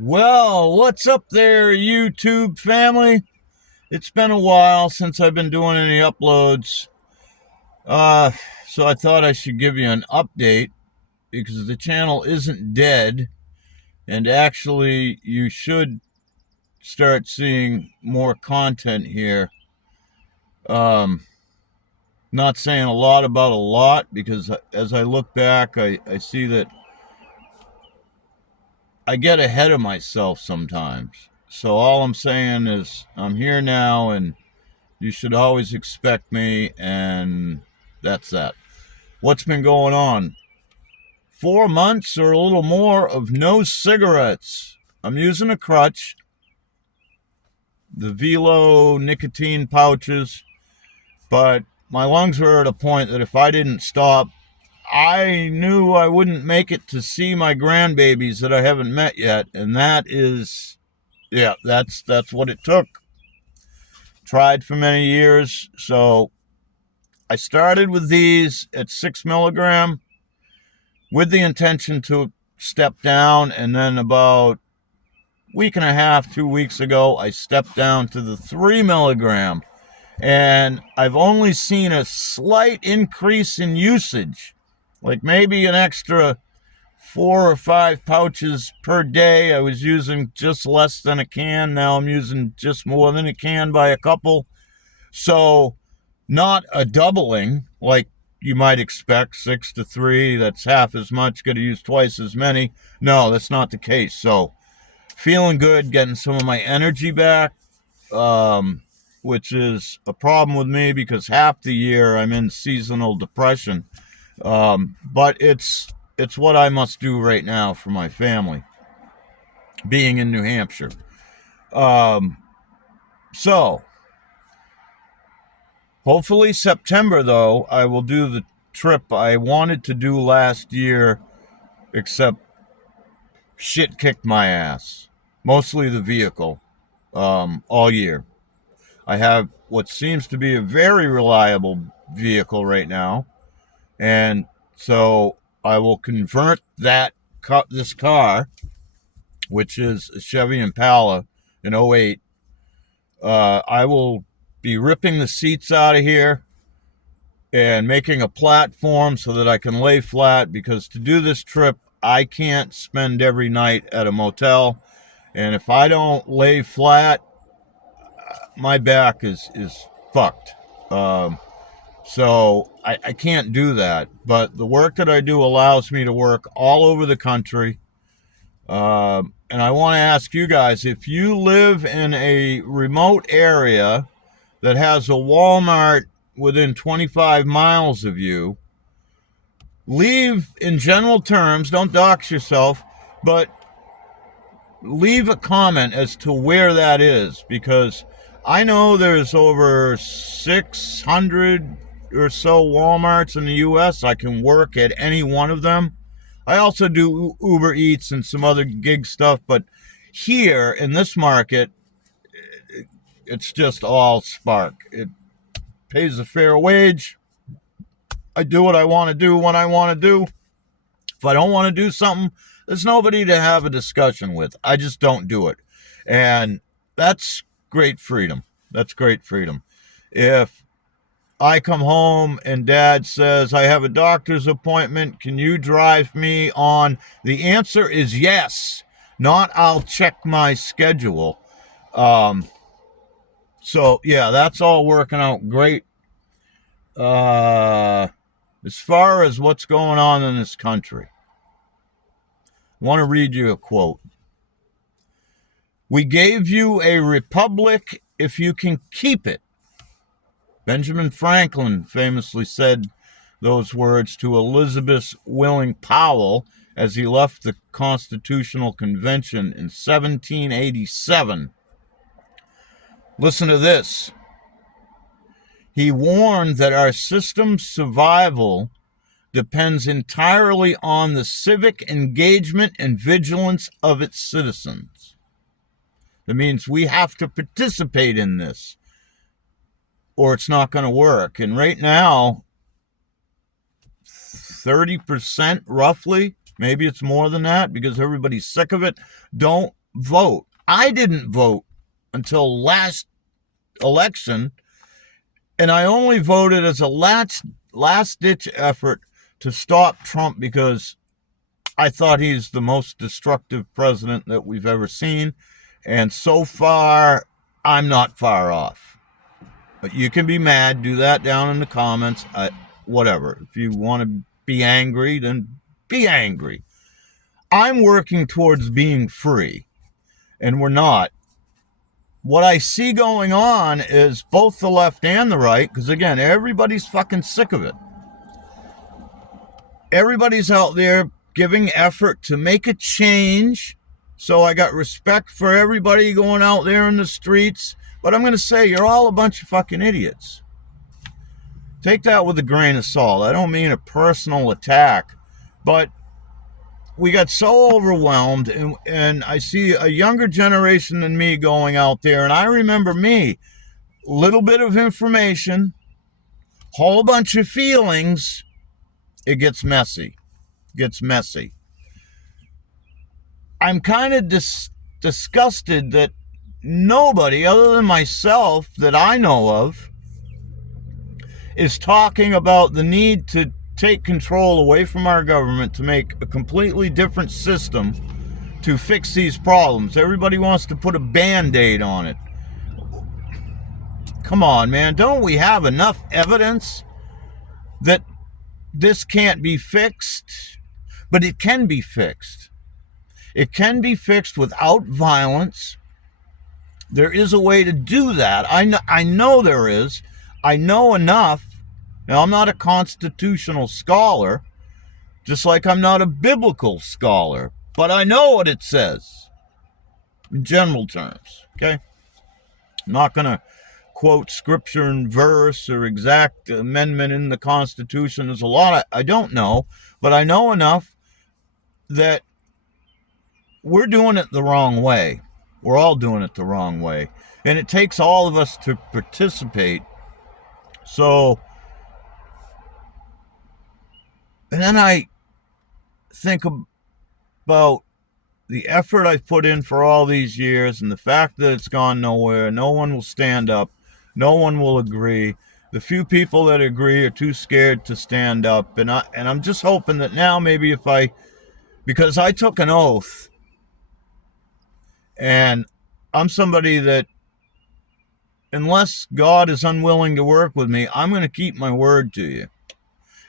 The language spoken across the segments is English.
Well, what's up there, YouTube family? It's been a while since I've been doing any uploads. Uh, so I thought I should give you an update because the channel isn't dead, and actually, you should start seeing more content here. Um, Not saying a lot about a lot because as I look back, I see that I get ahead of myself sometimes. So all I'm saying is I'm here now and you should always expect me, and that's that. What's been going on? 4 months or a little more of no cigarettes. I'm using a crutch, the Velo nicotine pouches, but my lungs were at a point that if I didn't stop, I knew I wouldn't make it to see my grandbabies that I haven't met yet, and that is, yeah, that's what it took. Tried for many years, so I started with these at 6 milligram with the intention to step down, and then about a week and a half, 2 weeks ago, I stepped down to the 3 milligram, and I've only seen a slight increase in usage, like maybe an extra 4 or 5 pouches per day. I was using just less than a can. Now I'm using just more than a can by a couple. So not a doubling like you might expect, 6 to 3, that's half as much, got to use twice as many. No, that's not the case. So feeling good, getting some of my energy back, which is a problem with me because half the year I'm in seasonal depression. But it's what I must do right now for my family, being in New Hampshire. Um, so hopefully September, though, I will do the trip I wanted to do last year, except shit kicked my ass. Mostly the vehicle, all year. I have what seems to be a very reliable vehicle right now, and so I will convert this car, which is a Chevy Impala, an '08. I will be ripping the seats out of here and making a platform so that I can lay flat, because to do this trip, I can't spend every night at a motel. And if I don't lay flat, my back is fucked. So I can't do that. But the work that I do allows me to work all over the country. And I want to ask you guys, if you live in a remote area that has a Walmart within 25 miles of you, leave, in general terms, don't dox yourself, but leave a comment as to where that is, because I know there's over 600 or so Walmarts in the U.S. I can work at any one of them. I also do Uber Eats and some other gig stuff, but here in this market, it's just all Spark. It pays a fair wage. I do what I want to do when I want to do. If I don't want to do something, there's nobody to have a discussion with. I just don't do it. And that's great freedom. That's great freedom. If I come home and dad says, I have a doctor's appointment, can you drive me on? The answer is yes, not I'll check my schedule. Um, so, yeah, that's all working out great. Uh, as far as what's going on in this country, I want to read you a quote. We gave you a republic if you can keep it. Benjamin Franklin famously said those words to Elizabeth Willing Powell as he left the Constitutional Convention in 1787. Listen to this. He warned that our system's survival depends entirely on the civic engagement and vigilance of its citizens. That means we have to participate in this, or it's not going to work. And right now, 30% roughly, maybe it's more than that because everybody's sick of it, don't vote. I didn't vote until last election, and I only voted as a last-ditch effort to stop Trump because I thought he's the most destructive president that we've ever seen. And so far, I'm not far off. But you can be mad. Do that down in the comments. Whatever. If you want to be angry, then be angry. I'm working towards being free, and we're not. What I see going on is both the left and the right, because again, everybody's fucking sick of it. Everybody's out there giving effort to make a change. So I got respect for everybody going out there in the streets. But I'm going to say you're all a bunch of fucking idiots. Take that with a grain of salt. I don't mean a personal attack. But we got so overwhelmed. And I see a younger generation than me going out there. And I remember me. Little bit of information. Whole bunch of feelings. It gets messy. I'm kind of disgusted that nobody other than myself that I know of is talking about the need to take control away from our government to make a completely different system to fix these problems. Everybody wants to put a Band-Aid on it. Come on, man. Don't we have enough evidence that this can't be fixed? But it can be fixed. It can be fixed without violence. There is a way to do that. I know there is. I know enough. Now, I'm not a constitutional scholar, just like I'm not a biblical scholar, but I know what it says in general terms, okay? I'm not going to quote scripture and verse or exact amendment in the Constitution. There's a lot I don't know, but I know enough that we're doing it the wrong way. We're all doing it the wrong way. And it takes all of us to participate. So, and then I think about the effort I've put in for all these years and the fact that it's gone nowhere. No one will stand up. No one will agree. The few people that agree are too scared to stand up. And I'm just hoping that now maybe because I took an oath, and I'm somebody that, unless God is unwilling to work with me, I'm going to keep my word to you.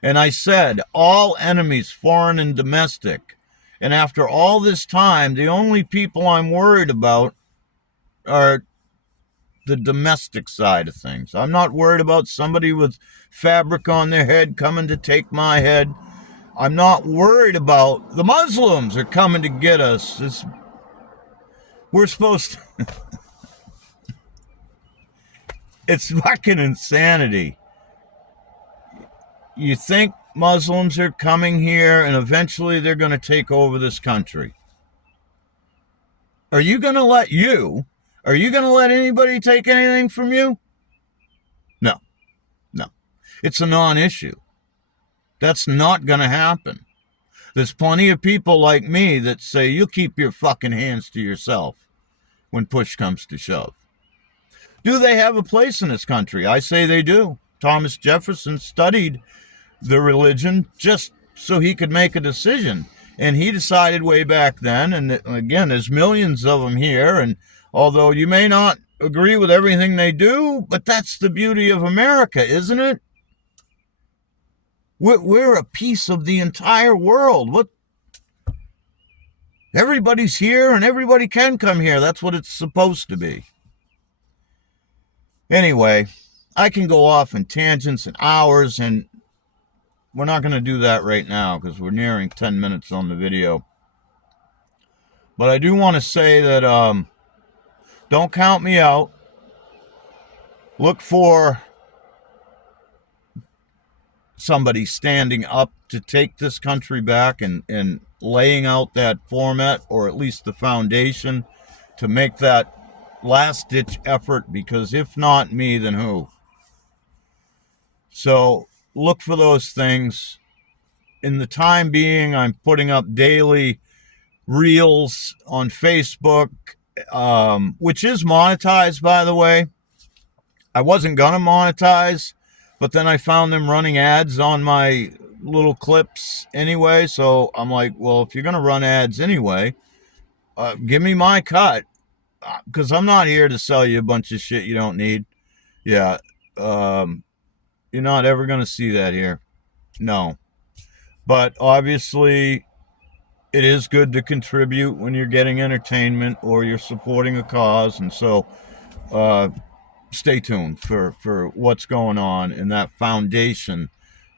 And I said, all enemies, foreign and domestic. And after all this time, the only people I'm worried about are the domestic side of things. I'm not worried about somebody with fabric on their head coming to take my head. I'm not worried about the Muslims are coming to get us. We're supposed to... It's fucking insanity. You think Muslims are coming here and eventually they're going to take over this country. Are you going to let anybody take anything from you? No. It's a non-issue. That's not going to happen. There's plenty of people like me that say you keep your fucking hands to yourself when push comes to shove. Do they have a place in this country? I say they do. Thomas Jefferson studied the religion just so he could make a decision. And he decided way back then, and again, there's millions of them here, and although you may not agree with everything they do, but that's the beauty of America, isn't it? We're a piece of the entire world. Everybody's here and everybody can come here. That's what it's supposed to be. Anyway, I can go off in tangents and hours, and we're not going to do that right now because we're nearing 10 minutes on the video. But I do want to say that don't count me out. Look for somebody standing up to take this country back and laying out that format, or at least the foundation, to make that last-ditch effort, because if not me, then who? So look for those things. In the time being, I'm putting up daily Reels on Facebook, which is monetized, by the way. I wasn't going to monetize, but then I found them running ads on my little clips anyway. So I'm like, well, if you're going to run ads anyway, give me my cut, because I'm not here to sell you a bunch of shit you don't need. Yeah. You're not ever going to see that here. No. But obviously, it is good to contribute when you're getting entertainment or you're supporting a cause. And so stay tuned for what's going on in that foundation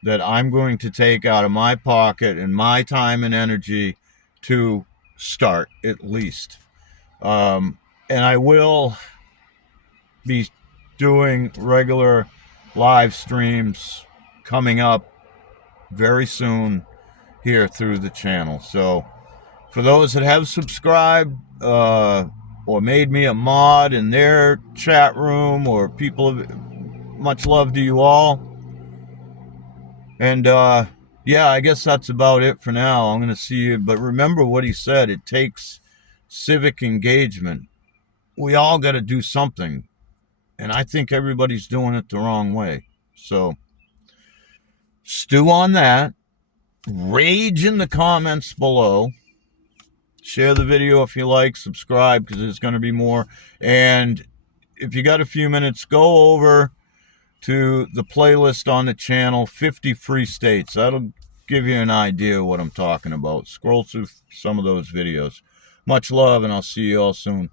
that I'm going to take out of my pocket and my time and energy to start, at least. And I will be doing regular live streams coming up very soon here through the channel. So for those that have subscribed or made me a mod in their chat room, or people, much love to you all. And yeah, I guess that's about it for now. I'm going to see you. But remember what he said. It takes civic engagement. We all got to do something. And I think everybody's doing it the wrong way. So stew on that. Rage in the comments below. Share the video if you like. Subscribe, because there's going to be more. And if you got a few minutes, go over to the playlist on the channel, 50 Free States. That'll give you an idea of what I'm talking about. Scroll through some of those videos. Much love, and I'll see you all soon.